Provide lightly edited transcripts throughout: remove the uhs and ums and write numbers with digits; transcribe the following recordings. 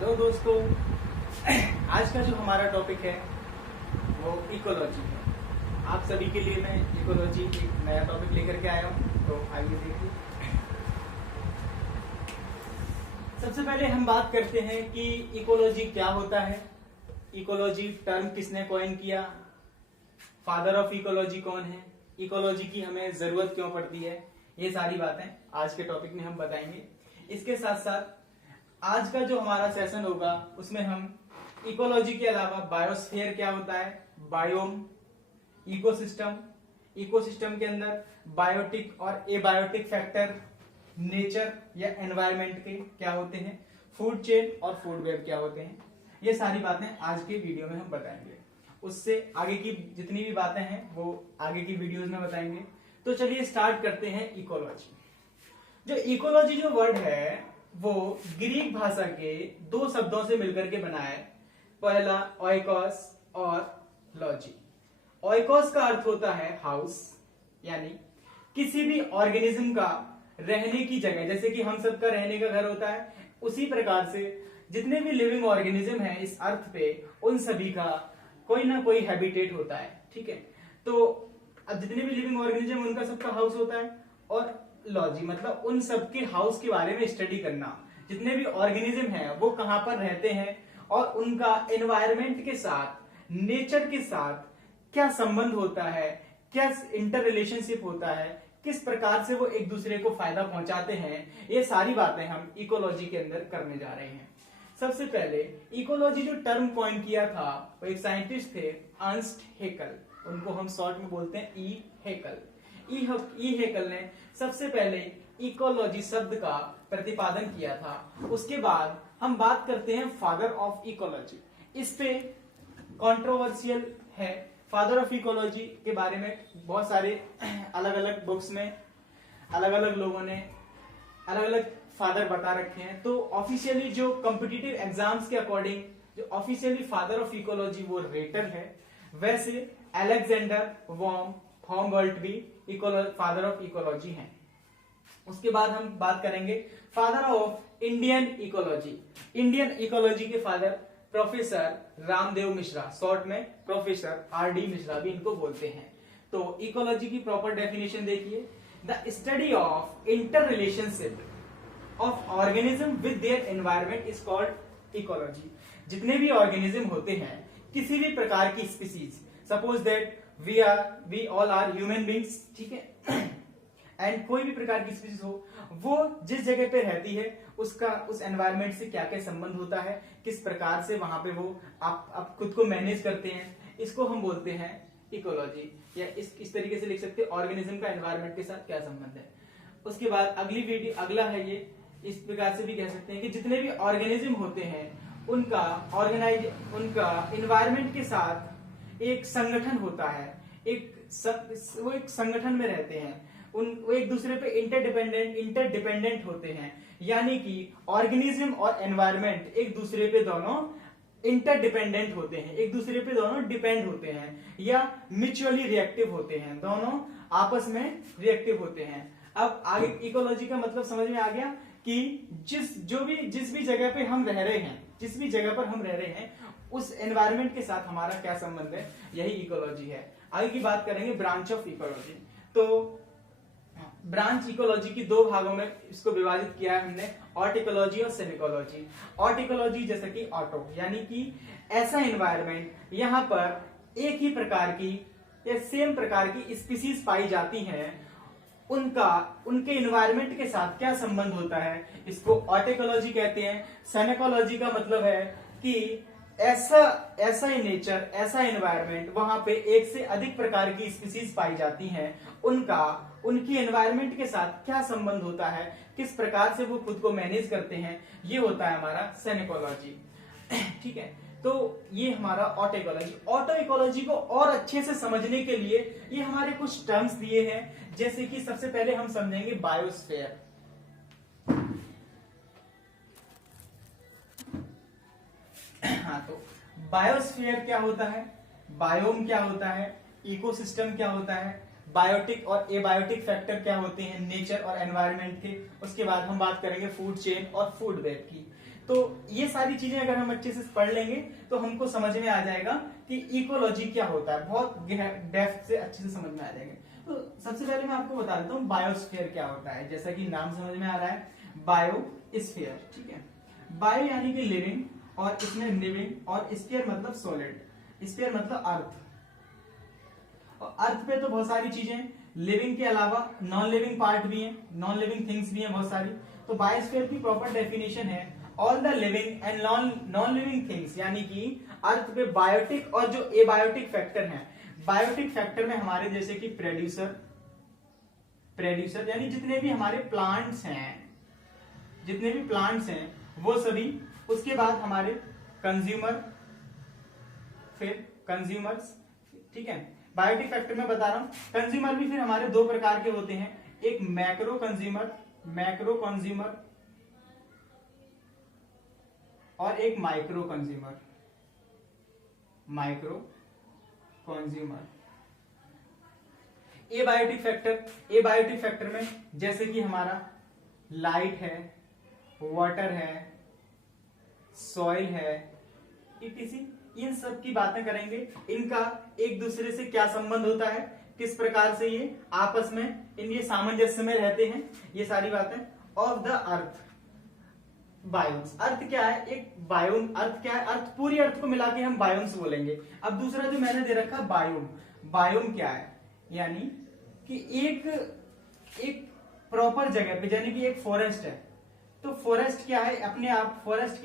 Hello दोस्तों, आज का जो हमारा टॉपिक है वो इकोलॉजी है। आप सभी के लिए मैं इकोलॉजी एक नया टॉपिक लेकर के आया हूँ, तो आइए देखिए। सबसे पहले हम बात करते हैं कि इकोलॉजी क्या होता है, इकोलॉजी टर्म किसने कॉइन किया, फादर ऑफ इकोलॉजी कौन है, इकोलॉजी की हमें जरूरत क्यों पड़ती है, ये सारी बातें आज के टॉपिक में हम बताएंगे। इसके साथ साथ आज का जो हमारा सेशन होगा उसमें हम इकोलॉजी के अलावा बायोस्फीयर क्या होता है, बायोम, इकोसिस्टम, इकोसिस्टम के अंदर बायोटिक और एबायोटिक फैक्टर, नेचर या एनवायरनमेंट के क्या होते हैं, फूड चेन और फूड वेब क्या होते हैं, ये सारी बातें आज के वीडियो में हम बताएंगे। उससे आगे की जितनी भी बातें हैं वो आगे की वीडियोस में बताएंगे। तो चलिए स्टार्ट करते हैं इकोलॉजी। जो इकोलॉजी जो वर्ड है वो ग्रीक भाषा के दो शब्दों से मिलकर के बना है। पहला ओइकोस और लॉजी। ओइकोस का अर्थ होता है हाउस, यानी किसी भी ऑर्गेनिज्म का रहने की जगह, जैसे कि हम सबका रहने का घर होता है, उसी प्रकार से जितने भी लिविंग ऑर्गेनिज्म है इस अर्थ पे उन सभी का कोई ना कोई हैबिटेट होता है। ठीक है, तो अब जितने भी लिविंग ऑर्गेनिज्म उनका सबका हाउस होता है। और लॉजी मतलब उन सबके हाउस के बारे में स्टडी करना, जितने भी ऑर्गेनिज्म हैं वो कहां पर रहते हैं और उनका एनवायरनमेंट के साथ, नेचर के साथ क्या संबंध होता है, क्या इंटर रिलेशनशिप होता है, किस प्रकार से वो एक दूसरे को फायदा पहुंचाते हैं, ये सारी बातें हम इकोलॉजी के अंदर करने जा रहे हैं। सबसे पहले इकोलॉजी जो टर्म कॉइन किया था वो एक साइंटिस्ट थे, अर्नस्ट हेकल, उनको हम शॉर्ट में बोलते हैं ई हेकल। ई हेकल ने सबसे पहले इकोलॉजी शब्द का प्रतिपादन किया था। उसके बाद हम बात करते हैं फादर ऑफ इकोलॉजी। इस पे कंट्रोवर्शियल है। फादर ऑफ इकोलॉजी के बारे में बहुत सारे अलग अलग बुक्स में अलग अलग लोगों ने अलग अलग फादर बता रखे हैं। तो ऑफिशियली जो कॉम्पिटिटिव एग्जाम्स के अकॉर्डिंग जो ऑफिशियली फादर ऑफ इकोलॉजी वो रेटर है। वैसे अलेक्जेंडर वॉम हॉमवर्ल्ट भी फादर ऑफ इकोलॉजी हैं। उसके बाद हम बात करेंगे father of Indian ecology. Indian ecology के father professor Ramdev Mishra, short में प्रोफेसर आर.डी. मिश्रा भी इनको बोलते हैं। तो इकोलॉजी की प्रॉपर डेफिनेशन देखिए, the study of inter relationship of organism with their environment is called ecology. जितने भी ऑर्गेनिज्म होते हैं, किसी भी प्रकार की species, suppose that we all are human beings, ठीक है, एंड कोई भी प्रकार की स्पीसीज हो, वो जिस जगह पे रहती है उसका उस एनवायरनमेंट से क्या क्या संबंध होता है, किस प्रकार से वहां पे वो आप खुद को मैनेज करते हैं, इसको हम बोलते हैं इकोलॉजी। या इस तरीके से लिख सकते हैं ऑर्गेनिज्म का एनवायरनमेंट के साथ क्या संबंध है। उसके बाद अगला है ये, इस प्रकार से भी कह सकते हैं कि जितने भी ऑर्गेनिज्म होते हैं उनका एनवायरनमेंट के साथ एक संगठन होता है, वो एक संगठन में रहते हैं, वो एक दूसरे पे इंटरडिपेंडेंट होते हैं। यानी कि ऑर्गेनिज्म और एनवायरनमेंट एक दूसरे पे दोनों इंटरडिपेंडेंट होते हैं, एक दूसरे पे दोनों डिपेंड होते हैं या म्यूचुअली रिएक्टिव होते हैं, दोनों आपस में रिएक्टिव होते हैं। अब आगे इकोलॉजी का मतलब समझ में आ गया कि जिस भी जगह पे हम रह रहे हैं, जिस भी जगह पर हम रह रहे हैं उस एनवायरनमेंट के साथ हमारा क्या संबंध है, यही इकोलॉजी है। आगे की बात करेंगे ब्रांच ऑफ इकोलॉजी। तो ब्रांच इकोलॉजी की दो भागों में इसको विभाजित किया है हमने, ऑर्टिकोलॉजी और सेमिकोलॉजी। ऑर्टिकोलॉजी जैसे कि ऑटो, यानी कि ऐसा एनवायरनमेंट यहाँ पर एक ही प्रकार की या सेम प्रकार की स्पीसीज पाई जाती हैं, उनके एनवायरनमेंट के साथ क्या संबंध होता है, इसको ऑर्टिकोलॉजी कहते हैं। सेमिकोलॉजी का मतलब है कि ऐसा नेचर, ऐसा एनवायरनमेंट वहां पे एक से अधिक प्रकार की स्पीसीज पाई जाती हैं, उनकी एनवायरनमेंट के साथ क्या संबंध होता है, किस प्रकार से वो खुद को मैनेज करते हैं, ये होता है हमारा सेमिकोलॉजी। ठीक है, तो ये हमारा ऑटोइकोलॉजी। ऑटो इकोलॉजी को और अच्छे से समझने के लिए ये हमारे कुछ टर्म्स दिए हैं, जैसे कि सबसे पहले हम समझेंगे बायोस्फीयर। हाँ, तो बायोस्फीयर क्या होता है, बायोम क्या होता है, इकोसिस्टम क्या होता है, बायोटिक और एबायोटिक फैक्टर क्या होते हैं नेचर और एनवायरनमेंट के। उसके बाद हम बात करेंगे फूड चेन और फूड वेब की। तो ये सारी चीजें अगर हम अच्छे से पढ़ लेंगे तो हमको समझ में आ जाएगा कि इकोलॉजी क्या होता है, बहुत डेप्थ से अच्छे से समझ में आ जाएगा। तो सबसे पहले मैं आपको बता देता हूँ बायोस्फीयर क्या होता है। जैसा कि नाम समझ में आ रहा है, बायोस्फीयर, ठीक है। बायो यानी कि लिविंग, और इसमें लिविंग, और स्फीयर मतलब सॉलिड, स्फीयर मतलब अर्थ। और अर्थ पे तो बहुत सारी चीजें, लिविंग के अलावा नॉन लिविंग पार्ट भी है, नॉन लिविंग थिंग्स भी हैं बहुत सारी। तो बायोस्फीयर की प्रॉपर डेफिनेशन है all the living and non living things, यानी कि अर्थ पे बायोटिक और जो एबायोटिक फैक्टर हैं। बायोटिक फैक्टर में हमारे जैसे कि प्रोड्यूसर यानी जितने भी हमारे प्लांट्स हैं, वो सभी। उसके बाद हमारे कंज्यूमर, फिर कंज्यूमर्स, ठीक है। बायोटिक फैक्टर में बता रहा हूं, कंज्यूमर भी फिर हमारे दो प्रकार के होते हैं, एक मैक्रो कंज्यूमर और एक माइक्रो कंज्यूमर। एबायोटिक फैक्टर में जैसे कि हमारा लाइट है, वाटर है, सॉइल है, इत्यादि, इन सब की बातें करेंगे। इनका एक दूसरे से क्या संबंध होता है, किस प्रकार से ये आपस में ये सामंजस्य में रहते हैं, ये सारी बातें। ऑफ द अर्थ बायोम्स, अर्थ क्या है, एक बायोम। अर्थ क्या है, अर्थ, पूरी अर्थ को मिला के हम बायोम्स बोलेंगे। अब दूसरा जो मैंने दे रखा बायोम क्या है, यानी कि एक प्रॉपर जगह पे, यानी कि एक फॉरेस्ट है, तो फॉरेस्ट क्या है अपने आप, फॉरेस्ट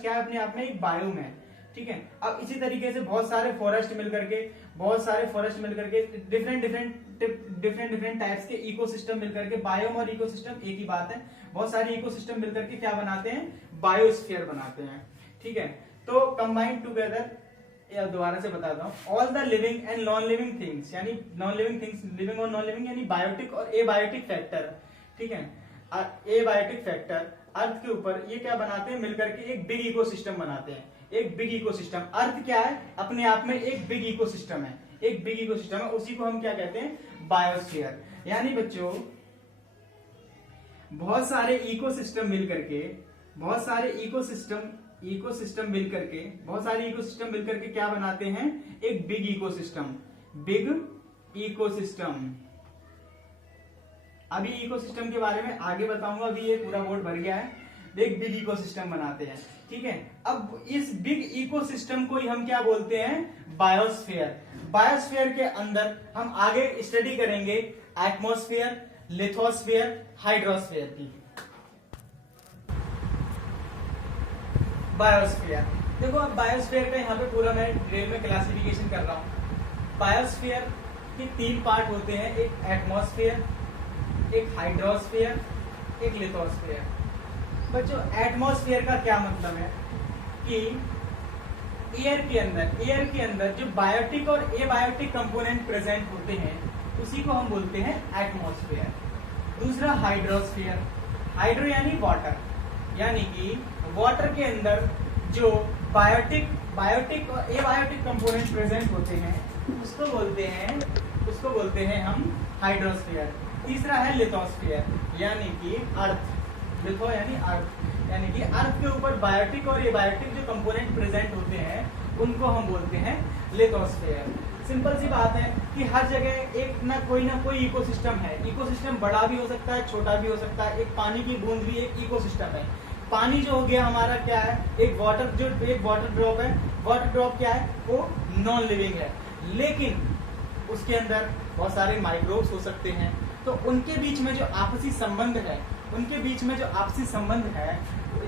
क्या है अपने आप में एक बायोम है, ठीक है। अब इसी तरीके से बहुत सारे फॉरेस्ट मिलकर के डिफरेंट टाइप्स के इकोसिस्टम मिलकर के, बायोम और इकोसिस्टम एक ही बात है, बहुत सारे इकोसिस्टम मिलकर के क्या बनाते हैं, बायोस्फीयर बनाते हैं, ठीक है। तो कंबाइंड टुगेदर, या दोबारा से बताता हूं, all the living and non living things, यानी नॉन लिविंग थिंग्स, लिविंग और नॉन लिविंग, यानी बायोटिक और एबायोटिक फैक्टर, ठीक है। एबायोटिक फैक्टर अर्थ के ऊपर ये क्या बनाते हैं, मिलकर के एक बिग इकोसिस्टम बनाते हैं, एक बिग इकोसिस्टम। अर्थ क्या है, अपने आप में एक बिग इकोसिस्टम है, उसी को हम क्या कहते हैं, बायोस्फीयर। यानी बच्चों बहुत सारे इकोसिस्टम मिलकर के क्या बनाते हैं, एक बिग इकोसिस्टम। अभी इकोसिस्टम के बारे में आगे बताऊंगा, अभी ये पूरा बोर्ड भर गया है। एक बिग इकोसिस्टम बनाते हैं, ठीक है। अब इस बिग इकोसिस्टम को ही हम क्या बोलते हैं, बायोस्फीयर के अंदर हम आगे स्टडी करेंगे एटमॉस्फेयर, लिथोस्फीयर, हाइड्रोस्फीयर की। बायोस्फीयर देखो, अब बायोस्फीयर का यहाँ पे पूरा मैं डिटेल में क्लासिफिकेशन कर रहा हूँ। बायोस्फीयर के 3 पार्ट होते हैं, एक एटमॉस्फेयर, एक हाइड्रोस्फीयर, एक लिथोस्फीयर। बच्चों एटमॉस्फेयर का क्या मतलब है कि एयर के अंदर जो बायोटिक और एबायोटिक कंपोनेंट प्रेजेंट होते हैं, उसी को हम बोलते हैं एटमॉस्फेयर। दूसरा हाइड्रोस्फीयर, हाइड्रो यानी वाटर, यानी कि वाटर के अंदर जो बायोटिक और एबायोटिक कंपोनेंट प्रेजेंट होते हैं, उसको बोलते हैं हम हाइड्रोस्फीयर। तीसरा है लिथोस्फीयर, यानी कि अर्थ, लिथो यानी अर्थ, यानी कि अर्थ के ऊपर बायोटिक और एबायोटिक जो कंपोनेंट प्रेजेंट होते हैं, उनको हम बोलते हैं लिथोस्फीयर। सिंपल सी बात है कि हर जगह एक ना कोई इकोसिस्टम है। इकोसिस्टम बड़ा भी हो सकता है, छोटा भी हो सकता है। एक पानी की बूंद भी एक इकोसिस्टम है। पानी जो हो गया हमारा क्या है, एक वाटर ड्रॉप है। वाटर ड्रॉप क्या है, वो नॉन लिविंग है, लेकिन उसके अंदर बहुत सारे माइक्रोब्स हो सकते हैं। तो उनके बीच में जो आपसी संबंध है,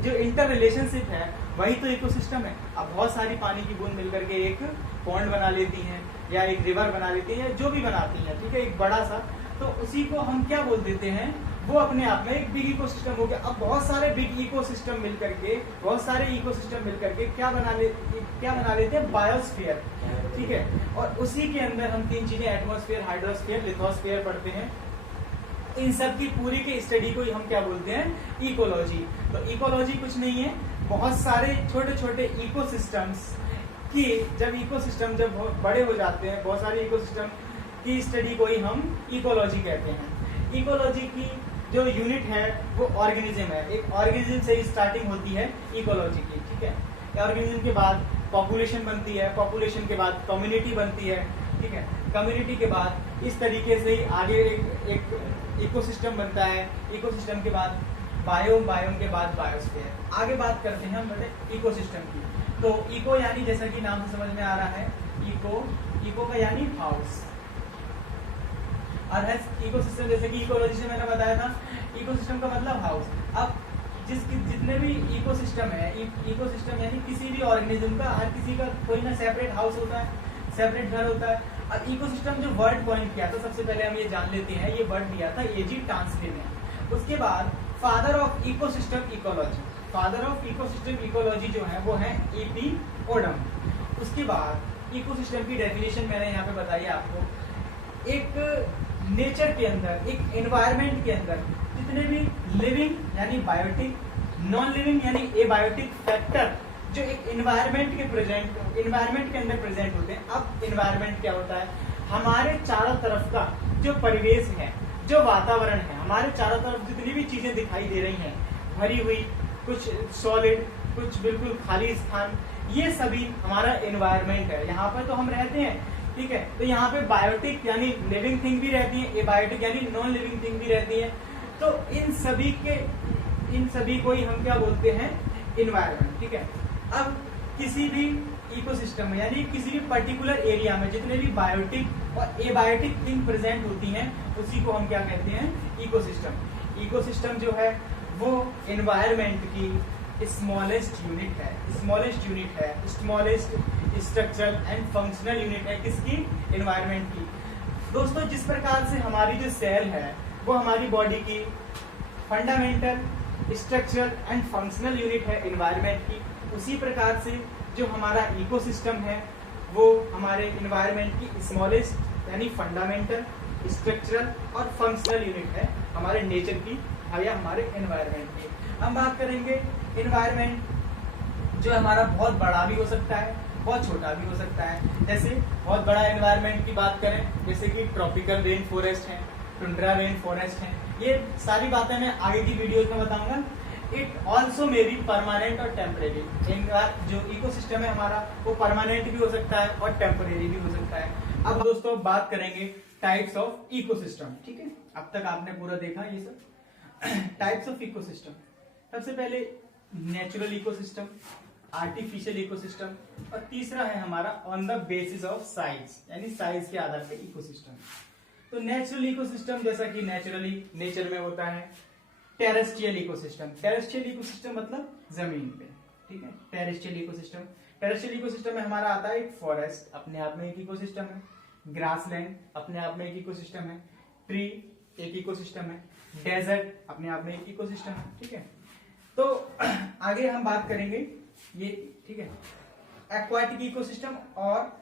जो इंटर रिलेशनशिप है, वही तो इकोसिस्टम है। अब बहुत सारी पानी की बूंद मिलकर के एक पॉन्ड बना लेती हैं, या एक रिवर बना लेती है, जो भी बनाती है, ठीक है, एक बड़ा सा। तो उसी को हम क्या बोल देते हैं, वो अपने आप में एक बिग इकोसिस्टम हो गया। अब बहुत सारे इकोसिस्टम मिलकर के क्या बना लेते हैं, बायोस्फीयर, ठीक है। और उसी के अंदर हम 3 चीजें एटमॉस्फेयर, हाइड्रोस्फीयर, लिथोस्फीयर पढ़ते हैं। इन सब की पूरी की स्टडी को हम क्या बोलते हैं, इकोलॉजी। तो इकोलॉजी कुछ नहीं है, बहुत सारे छोटे छोटे इकोसिस्टम्स की जब बड़े हो जाते हैं, बहुत सारे इकोसिस्टम की स्टडी को ही हम इकोलॉजी कहते हैं। इकोलॉजी की जो यूनिट है वो ऑर्गेनिज्म है। एक ऑर्गेनिज्म से ही स्टार्टिंग होती है इकोलॉजी की, ठीक है। ऑर्गेनिज्म के बाद पॉपुलेशन बनती है, पॉपुलेशन के बाद कम्युनिटी बनती है, ठीक है। कम्युनिटी के बाद इस तरीके से ही आगे एक इकोसिस्टम बनता है। इकोसिस्टम के बाद बायोम, बायोम के बाद बायोस्फीयर। आगे बात करते हैं हम इकोसिस्टम की। तो इको यानी जैसा कि नाम से समझ में आ रहा है, इको का यानी हाउस, और इकोसिस्टम जैसे कि इकोलॉजी से मैंने बताया था, इकोसिस्टम का मतलब हाउस। अब जितने भी इकोसिस्टम है, इकोसिस्टम यानी किसी भी ऑर्गेनिज्म का, हर किसी का कोई ना सेपरेट हाउस होता है, सेपरेट घर होता है। अब इकोसिस्टम जो वर्ड कॉइन किया था, सबसे पहले हम ये जान लेते हैं, ये वर्ड दिया था एजी टांसले ने। उसके बाद father of ecosystem ecology, father of ecosystem ecology जो है वो है एपी ओडम। उसके बाद इकोसिस्टम की डेफिनेशन मैंने यहाँ पे बताई आपको। एक नेचर के अंदर, एक एनवायरनमेंट के अंदर जितने भी लिविंग यानी बायोटिक, नॉन लिविंग यानी एबायोटिक फैक्टर जो एक एनवायरनमेंट के अंदर प्रेजेंट होते हैं। अब एनवायरनमेंट क्या होता है? हमारे चारों तरफ का जो परिवेश है, जो वातावरण है, हमारे चारों तरफ जितनी भी चीजें दिखाई दे रही हैं, भरी हुई, कुछ सॉलिड, कुछ बिल्कुल खाली स्थान, ये सभी हमारा एनवायरनमेंट है। यहाँ पर तो हम रहते हैं, ठीक है। तो यहाँ पे बायोटिक यानी लिविंग थिंग भी रहती है, एबायोटिक यानी नॉन लिविंग थिंग भी रहती है। तो इन सभी को ही हम क्या बोलते हैं? एनवायरनमेंट, ठीक है। अब किसी भी इकोसिस्टम में यानी किसी भी पर्टिकुलर एरिया में जितने भी बायोटिक और एबायोटिक थिंग प्रेजेंट होती हैं, उसी को हम क्या कहते हैं? इकोसिस्टम। इकोसिस्टम जो है वो एनवायरनमेंट की स्मॉलेस्ट यूनिट है, smallest structural and functional unit है। किसकी? एनवायरनमेंट की। दोस्तों, जिस प्रकार से हमारी जो सेल है वो हमारी बॉडी की fundamental, structural and functional unit है एनवायरनमेंट की, उसी प्रकार से जो हमारा इकोसिस्टम है वो हमारे एनवायरनमेंट की स्मॉलेस्ट यानी फंडामेंटल, स्ट्रक्चरल और फंक्शनल यूनिट है हमारे नेचर की या हमारे एनवायरनमेंट की। हम बात करेंगे एनवायरनमेंट जो हमारा बहुत बड़ा भी हो सकता है, बहुत छोटा भी हो सकता है। जैसे बहुत बड़ा एनवायरनमेंट की बात करें, जैसे कि ट्रॉपिकल रेन फॉरेस्ट है, टुंड्रा रेन फॉरेस्ट है, ये सारी बातें मैं आगे की वीडियोज में बताऊंगा। It also may be permanent और टेम्परेरी। जो इकोसिस्टम है हमारा वो परमानेंट भी हो सकता है और टेम्परेरी भी हो सकता है। अब दोस्तों बात करेंगे टाइप्स ऑफ इकोसिस्टम, ठीक है। अब तक आपने पूरा देखा ये सब टाइप्स ऑफ इकोसिस्टम। सबसे पहले नेचुरल इकोसिस्टम, आर्टिफिशियल इकोसिस्टम, और तीसरा है हमारा on the basis of size यानी साइज के आधार पे इकोसिस्टम। तो नेचुरल इकोसिस्टम जैसा कि नेचुरली नेचर में होता है। टेरेस्ट्रियल इकोसिस्टम, टेरेस्ट्रियल इकोसिस्टम मतलब जमीन पे, ठीक है। टेरेस्ट्रियल इकोसिस्टम में हमारा आता है एक फॉरेस्ट, अपने आप में एक इकोसिस्टम है। ग्रासलैंड अपने आप में एक इकोसिस्टम है। ट्री एक इकोसिस्टम है। डेजर्ट अपने आप में एक इकोसिस्टम है, ठीक है। तो आगे हम बात करेंगे ये, ठीक है, एक्वाटिक इकोसिस्टम और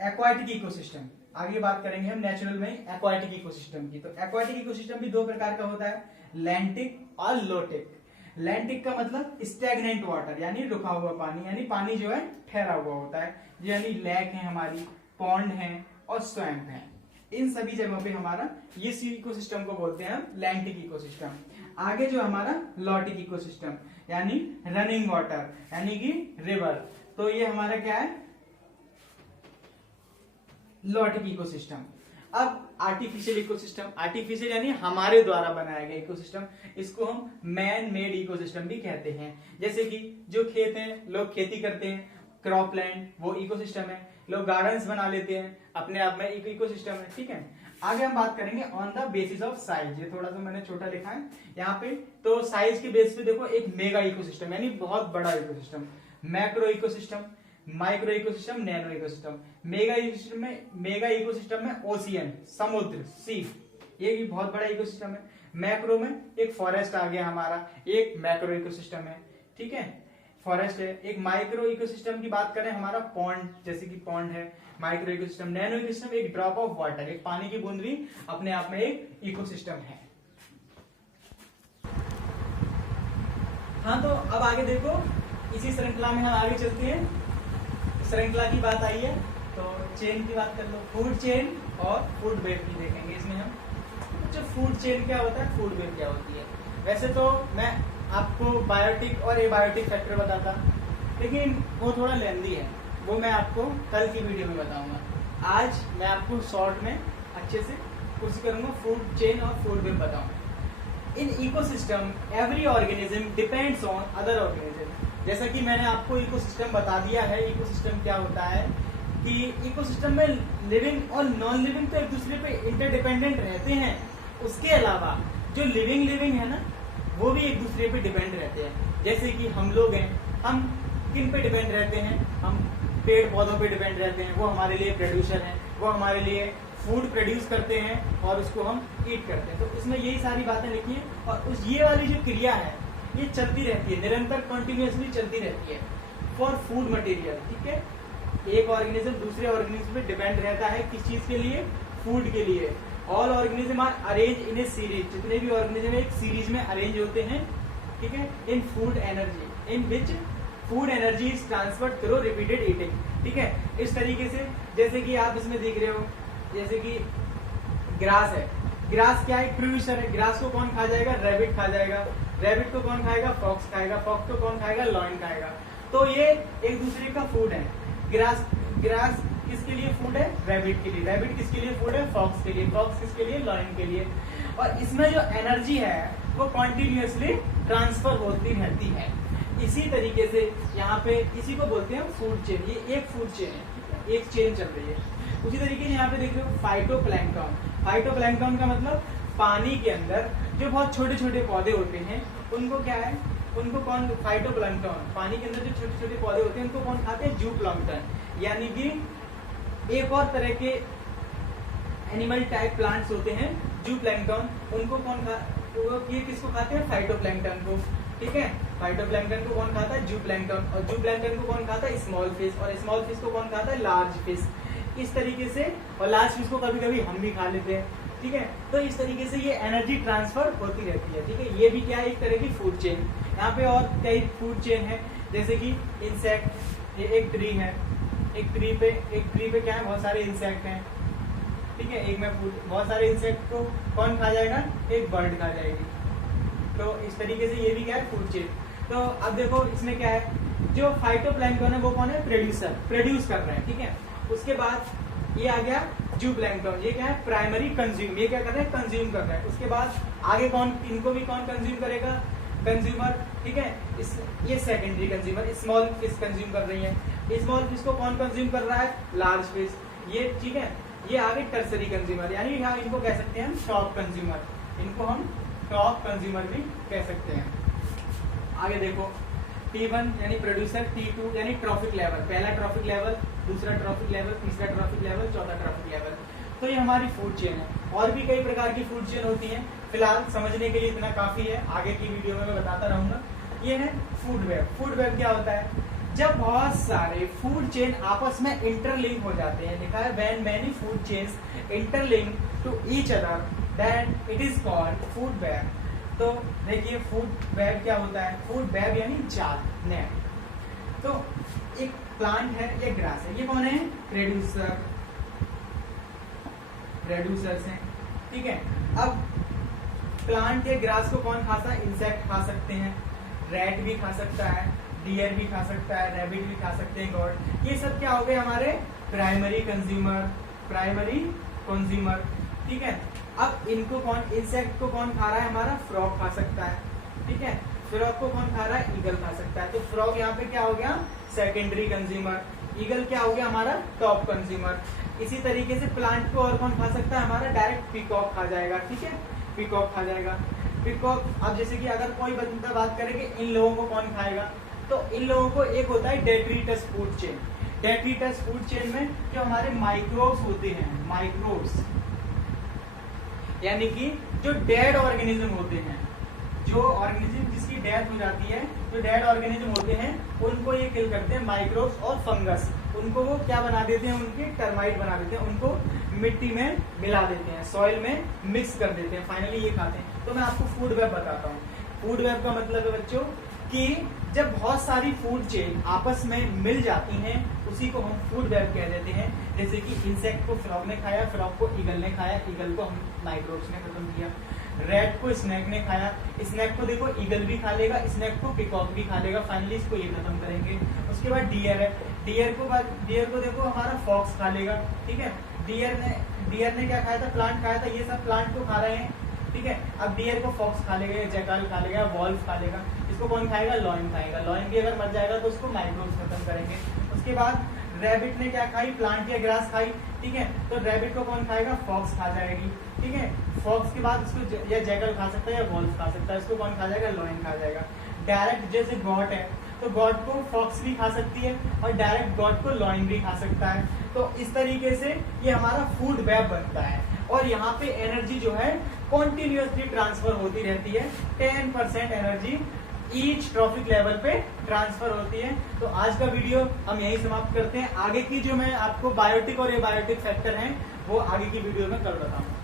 एक्वाटिक इकोसिस्टम। आगे बात करेंगे हम नेचुरल में एक्वाटिक इकोसिस्टम की। तो एक्वाटिक इकोसिस्टम भी दो प्रकार का होता है, लैंटिक और लोटिक। लैंटिक का मतलब स्टैग्नेंट वाटर यानी रुका हुआ पानी, यानी पानी जो है ठहरा हुआ होता है, यानी लेक है हमारी, पॉन्ड है और स्वैम्प है। इन सभी जगहों पे हमारा ये इकोसिस्टम को बोलते हैं हम लैंटिक इकोसिस्टम। आगे जो हमारा लॉटिक इकोसिस्टम यानी रनिंग वाटर यानी कि रिवर, तो ये हमारा क्या है? Lotic ecosystem. अब आर्टिफिशियल इकोसिस्टम, आर्टिफिशियल यानी हमारे द्वारा बनाया गया इकोसिस्टम, इसको हम मैन मेड इकोसिस्टम भी कहते हैं। जैसे कि जो खेत हैं, लोग खेती करते हैं, क्रॉपलैंड वो इकोसिस्टम है। लोग गार्डन्स बना लेते हैं, अपने आप में एक इकोसिस्टम है, ठीक है। आगे हम बात करेंगे on the basis of size. ये थोड़ा सा मैंने छोटा लिखा है यहाँ पे। तो साइज के बेस पे देखो, एक मेगा इकोसिस्टम यानी बहुत बड़ा ecosystem, macro ecosystem, micro ecosystem, nano ecosystem. Mega ecosystem में ओशियन समुद्र, सी, ये भी बहुत बड़ा इकोसिस्टम है। मैक्रो में एक फॉरेस्ट आ गया हमारा, एक मैक्रो इकोसिस्टम है, ठीक है, फॉरेस्ट है। एक माइक्रो इकोसिस्टम की बात करें, हमारा पॉन्ड, जैसे कि पॉन्ड है, माइक्रो इकोसिस्टम। नैनो इकोसिस्टम एक ड्रॉप ऑफ वाटर, एक पानी की बूंद भी अपने आप में एक इकोसिस्टम है। हाँ, तो अब आगे देखो, इसी श्रृंखला में हम आगे चलते हैं। श्रृंखला की बात आई है, तो चेन की बात कर लो, फूड चेन और फूड वेब की देखेंगे इसमें हम। जो फूड चेन क्या होता है, फूड वेब क्या होती है। वैसे तो मैं आपको बायोटिक और एबायोटिक फैक्टर बताता, लेकिन वो थोड़ा लेंदी है, वो मैं आपको कल की वीडियो में बताऊंगा। आज मैं आपको शॉर्ट में अच्छे से कोशिश करूंगा फूड चेन और फूड वेब बताऊं। In ecosystem every organism depends on other organism. जैसा कि मैंने आपको इकोसिस्टम बता दिया है, इकोसिस्टम क्या होता है कि इकोसिस्टम में लिविंग और नॉन लिविंग तो एक दूसरे पे इंटरडिपेंडेंट रहते हैं। उसके अलावा जो लिविंग है ना, वो भी एक दूसरे पे डिपेंड रहते हैं। जैसे कि हम लोग हैं, हम किन पे डिपेंड रहते हैं, हम पेड़ पौधों पे डिपेंड रहते हैं, वो हमारे लिए प्रोड्यूसर हैं, वो हमारे लिए फूड प्रोड्यूस करते हैं और उसको हम ईट करते हैं। तो इसमें यही सारी बातें लिखी है और उस ये वाली जो क्रिया है ये चलती रहती है, निरंतर कंटिन्यूअसली चलती रहती है फॉर फूड मटेरियल। ठीक है, एक ऑर्गेनिज्म दूसरे ऑर्गेनिज्म पे डिपेंड रहता है, किस चीज के लिए, फूड के लिए। All organism are arrange in a series, जितने भी ऑर्गेनिज्म एक सीरीज में अरेंज होते हैं। ठीक है, इन food energy in which food energy is transferred through repeated eating. ठीक है, इस तरीके से जैसे कि आप इसमें देख रहे हो, जैसे कि ग्रास है, ग्रास क्या है, प्रोड्यूसर है। ग्रास को कौन खा जाएगा, रैबिट खा जाएगा। रैबिट को कौन खाएगा, फॉक्स खाएगा। फॉक्स को कौन खाएगा, लॉयन खाएगा। तो ये एक दूसरे का फूड है। ग्रास किसके लिए फूड है, रैबिट के लिए। रैबिट किसके लिए फूड है, फॉक्स के लिए। फॉक्स किसके लिए, लॉयन के लिए। और इसमें जो एनर्जी है वो कॉन्टिन्यूअसली ट्रांसफर होती रहती है। इसी तरीके से यहाँ पे इसी को बोलते हैं फूड चेन। ये एक फूड चेन है, एक चेन चल रही है। उसी तरीके से यहाँ पे देख रहे हो फाइटोप्लैंक्टन। फाइटोप्लैंक्टन का मतलब पानी के अंदर जो बहुत छोटे छोटे पौधे होते हैं उनको क्या है, उनको कौन, फाइटोप्लैंक्टन, पानी के अंदर जो छोटे छोटे पौधे होते हैं उनको कौन खाते हैं, जूप्लैंक्टन। यानी कि एक और तरह के एनिमल टाइप प्लांट्स होते हैं जूप्लैंक्टन, उनको कौन खा, ये किसको खाते हैं, फाइटोप्लैंक्टन को। ठीक है, फाइटोप्लैंक्टन को कौन खाता है, जूप्लैंक्टन। और जूप्लैंक्टन को कौन खाता है, स्मॉल फिश। और स्मॉल फिश को कौन खाता है, लार्ज फिश। इस तरीके से, और लार्ज फिश को कभी कभी हम भी खा लेते हैं। ठीक है, तो इस तरीके से ये एनर्जी ट्रांसफर होती रहती है। ठीक है, ये भी क्या है, एक तरह की फूड चेन। यहाँ पे और कई फूड चेन है, जैसे कि इंसेक्ट, ये एक ट्री है, एक ट्री पे क्या है, बहुत सारे इंसेक्ट हैं। ठीक है, एक में बहुत सारे इंसेक्ट को कौन खा जाएगा, एक बर्ड खा जाएगी। तो इस तरीके से ये भी क्या है, फूड चेन। तो अब देखो इसमें क्या है, जो फाइटोप्लैंक्टन है वो कौन है, प्रोड्यूसर, प्रोड्यूस कर रहे हैं। ठीक है, उसके बाद ये आ गया जूप्लैंक्टन, ये क्या है, प्राइमरी कंज्यूम, ये क्या कर रहे हैं, कंज्यूम कर रहे हैं। उसके बाद आगे कौन, इनको भी कौन कंज्यूम करेगा, कंज्यूमर। ठीक है, ये secondary consumer, small fish consume कर रही है। स्मॉल फिश को कौन कंज्यूम कर रहा है, लार्ज फिश। ये ठीक है, ये आगे टर्सरी कंज्यूमर, यानी यहाँ इनको कह सकते हैं हम टॉप कंज्यूमर, इनको हम टॉप कंज्यूमर भी कह सकते हैं। आगे देखो T1 यानी प्रोड्यूसर, T2 यानी ट्रॉफिक लेवल, पहला ट्रॉफिक लेवल, दूसरा ट्रॉफिक लेवल, तीसरा ट्रॉफिक लेवल, चौथा ट्रॉफिक लेवल। तो ये हमारी फूड चेन है। और भी कई प्रकार की फूड चेन होती है, फिलहाल समझने के लिए इतना काफी है, आगे की वीडियो में मैं बताता रहूंगा। ये है फूड वेब। फूड वेब क्या होता है, जब बहुत सारे फूड चेन आपस में इंटरलिंक हो जाते हैं, लिखा है when many food chains interlink to each other then it is called food web. तो देखिए फूड वेब क्या होता है, फूड वेब यानी जाल, नेट। तो एक प्लांट है, ये ग्रास है, ये कौन है, प्रोड्यूसर्स हैं। ठीक है, अब प्लांट या ग्रास को कौन खाता है, इंसेक्ट खा सकते हैं, रैट भी खा सकता है, डियर भी खा सकता है, रैबिट भी खा सकते हैं, गॉड। ये सब क्या हो गए हमारे प्राइमरी कंज्यूमर। ठीक है, अब इनको कौन, इंसेक्ट को कौन खा रहा है, हमारा फ्रॉग खा सकता है। ठीक है, फ्रॉग को कौन खा रहा है, ईगल खा सकता है। तो फ्रॉग यहाँ पे क्या हो गया, सेकेंडरी कंज्यूमर। ईगल क्या हो गया, हमारा टॉप कंज्यूमर। इसी तरीके से प्लांट को और कौन खा सकता है, हमारा डायरेक्ट पीकॉक खा जाएगा। ठीक है, पीकॉक खा जाएगा। पीकॉक, अब जैसे कि अगर कोई बंदा बात करे कि इन लोगों को कौन खाएगा, तो इन लोगों को एक होता है detritus food chain. Detritus food chain में जो हमारे माइक्रोब्स होते हैं, माइक्रोब्स यानी कि जो डेड ऑर्गेनिज्म होते हैं, जो ऑर्गेनिज्म जिसकी डेथ हो जाती है, जो डेड ऑर्गेनिज्म होते हैं उनको ये किल करते हैं, माइक्रोब्स और फंगस। उनको वो क्या बना देते हैं, उनकी टर्माइट बना देते हैं, उनको मिट्टी में मिला देते हैं, सॉइल में मिक्स कर देते हैं, फाइनली ये खाते हैं। तो मैं आपको फूड वेब बताता हूँ। फूड वेब का मतलब है बच्चों कि जब बहुत सारी फूड चेन आपस में मिल जाती हैं उसी को हम फूड वेब कह देते हैं। जैसे कि इंसेक्ट को फ्रॉग ने खाया, फ्रॉग को ईगल ने खाया, ईगल को हम माइक्रोब्स ने खत्म किया, रैट को स्नेक ने खाया, स्नेक को देखो ईगल भी खा लेगा, स्नेक को पिकॉक भी खा लेगा, फाइनली इसको ये खत्म करेंगे। उसके बाद डियर है, डियर को देखो हमारा फॉक्स खा लेगा, ठीक है। डियर ने क्या खाया था, प्लांट खाया था, ये सब प्लांट को खा रहे हैं, ठीक है। अब डियर को फॉक्स खा लेगा, जैकाल खा लेगा, वॉल्फ खा लेगा, इसको कौन खाएगा, लॉयन खाएगा। लॉयन भी अगर मर जाएगा तो उसको माइक्रोब्स खत्म करेंगे। उसके बाद रैबिट ने क्या खाई, प्लांट या ग्रास खाई, ठीक है, तो रैबिट को कौन खाएगा, फॉक्स खा जाएगी, ठीक है। फॉक्स के बाद इसको या जैकल खा सकता है या वॉल्फ खा सकता है, इसको कौन खा जाएगा, लॉयन खा जाएगा। डायरेक्ट जैसे गॉट है तो गॉट को फॉक्स भी खा सकती है और डायरेक्ट गॉट को लॉयन भी खा सकता है। तो इस तरीके से ये हमारा फूड वेब बनता है और यहाँ पे एनर्जी जो है कॉन्टिन्यूसली ट्रांसफर होती रहती है। 10% एनर्जी ईच ट्रॉफिक लेवल पे ट्रांसफर होती है। तो आज का वीडियो हम यही समाप्त करते हैं। आगे की जो मैं आपको बायोटिक और एबायोटिक फैक्टर हैं वो आगे की वीडियो में कल बताऊंगा।